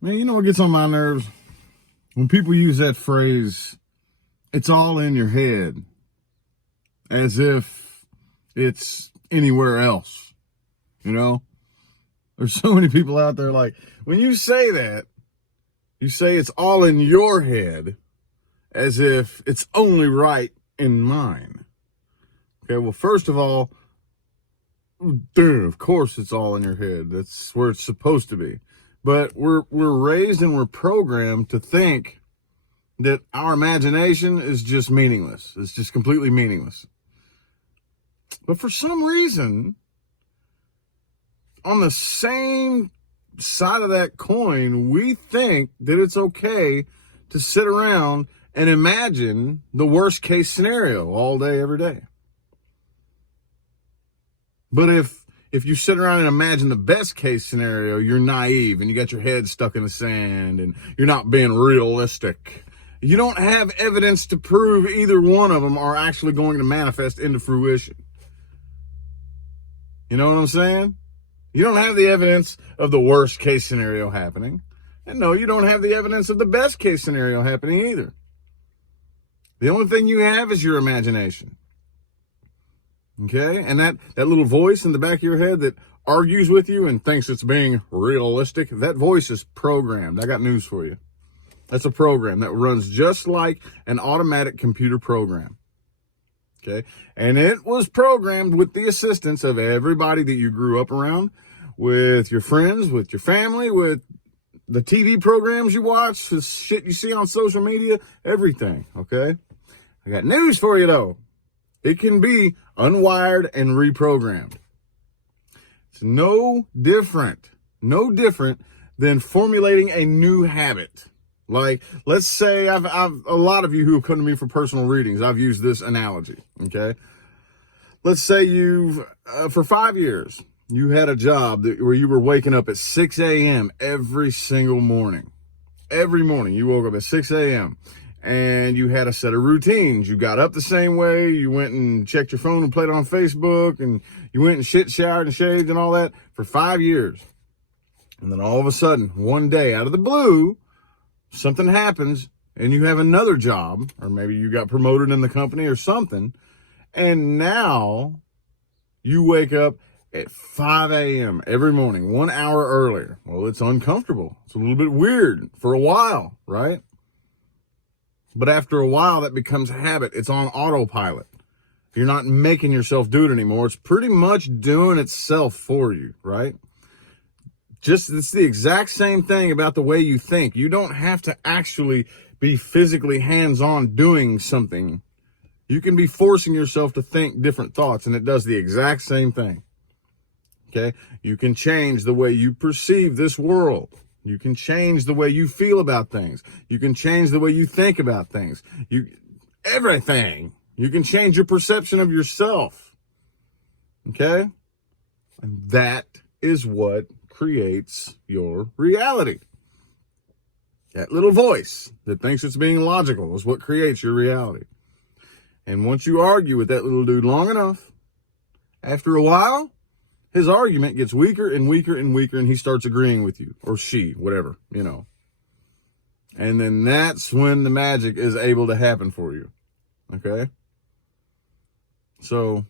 Man, you know what gets on my nerves? When people use that phrase, it's all in your head, as if it's anywhere else. You know? There's so many people out there like, when you say that, you say it's all in your head, as if it's only right in mine. Okay, well, first of all, of course it's all in your head. That's where it's supposed to be. But we're raised and we're programmed to think that our imagination is just meaningless. It's just completely meaningless. But for some reason, on the same side of that coin, we think that it's okay to sit around and imagine the worst case scenario all day, every day. But if you sit around and imagine the best case scenario, you're naive and you got your head stuck in the sand and you're not being realistic. You don't have evidence to prove either one of them are actually going to manifest into fruition. You know what I'm saying? You don't have the evidence of the worst case scenario happening. And no, you don't have the evidence of the best case scenario happening either. The only thing you have is your imagination. Okay? And that little voice in the back of your head that argues with you and thinks it's being realistic, that voice is programmed. I got news for you. That's a program that runs just like an automatic computer program. Okay? And it was programmed with the assistance of everybody that you grew up around, with your friends, with your family, with the TV programs you watch, the shit you see on social media, everything. Okay? I got news for you though. It can be unwired and reprogrammed. It's no different than formulating a new habit. Like, let's say I've a lot of you who have come to me for personal readings, I've used this analogy, okay? Let's say you've, for 5 years, you had a job where you were waking up at 6 a.m. every single morning. Every morning you woke up at 6 a.m. and you had a set of routines. You got up the same way, you went and checked your phone and played on Facebook, and you went and shit, showered, and shaved and all that for 5 years. And then all of a sudden, one day out of the blue, something happens and you have another job, or maybe you got promoted in the company or something, and now you wake up at 5 a.m. every morning, 1 hour earlier. Well, it's uncomfortable. It's a little bit weird for a while, right? But after a while, that becomes a habit. It's on autopilot. You're not making yourself do it anymore. It's pretty much doing itself for you, right? It's the exact same thing about the way you think. You don't have to actually be physically hands-on doing something. You can be forcing yourself to think different thoughts, and it does the exact same thing. Okay? You can change the way you perceive this world. You can change the way you feel about things. You can change the way you think about things. Everything. You can change your perception of yourself. Okay? And that is what creates your reality. That little voice that thinks it's being logical is what creates your reality. And once you argue with that little dude long enough, after a while, his argument gets weaker and weaker and weaker, and he starts agreeing with you, or she, whatever, you know. And then that's when the magic is able to happen for you. Okay? So,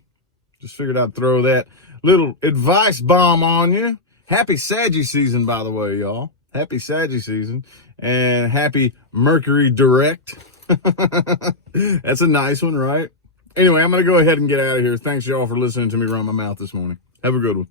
just figured I'd throw that little advice bomb on you. Happy Saggy season, by the way, y'all. Happy Saggy season. And happy Mercury direct. That's a nice one, right? Anyway, I'm going to go ahead and get out of here. Thanks, y'all, for listening to me run my mouth this morning. Have a good one.